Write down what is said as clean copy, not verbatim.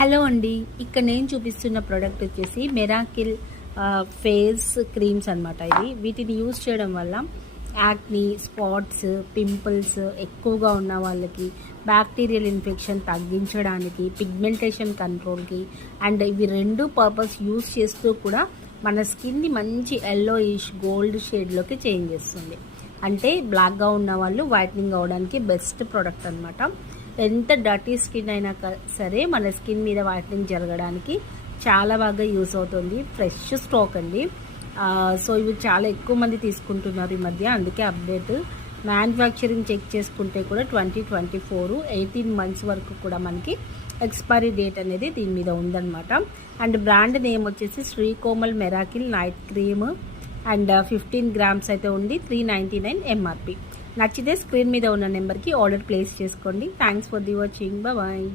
Hello అండి. ఇక్కడ నేను చూపిస్తున్న ప్రోడక్ట్ వచ్చేసి మెరాకిల్ ఫేస్ క్రీమ్స్ అనమాట. వీటిని యూజ్ చేయడం వల్ల యాక్నీ, స్పాట్స్, పింపుల్స్ ఎక్కువగా ఉన్న వాళ్ళకి, బ్యాక్టీరియల్ ఇన్ఫెక్షన్ తగ్గించడానికి, పిగ్మెంటేషన్ కంట్రోల్కి అండ్ ఇవి రెండు పర్పస్ యూజ్ చేస్తూ కూడా మన స్కిన్ని మంచి ఎల్లోయిష్ గోల్డ్ షేడ్లోకి చేంజ్ చేస్తుంది. అంటే బ్లాక్గా ఉన్న వాళ్ళు వైట్నింగ్ అవ్వడానికి బెస్ట్ ప్రోడక్ట్ అనమాట. ఎంత డర్టీ స్కిన్ అయినా సరే మన స్కిన్ మీద వైట్నింగ్ జరగడానికి చాలా బాగా యూస్ అవుతుంది. ఫ్రెష్ స్టాక్ అండి. సో ఇవి చాలా ఎక్కువ మంది తీసుకుంటున్నారు ఈ మధ్య, అందుకే అప్డేట్. మ్యానుఫ్యాక్చరింగ్ చెక్ చేసుకుంటే కూడా 2024 18 months వరకు కూడా మనకి ఎక్స్పైరీ డేట్ అనేది దీని మీద ఉందన్నమాట. అండ్ బ్రాండ్ నేమ్ వచ్చేసి Srikomal miracle night cream and 15 grams అయితే ఉంది. 399 MRP. నచ్చితే స్క్రీన్ మీద ఉన్న నెంబర్కి ఆర్డర్ ప్లేస్ చేసుకోండి. Thanks for the watching. Bye.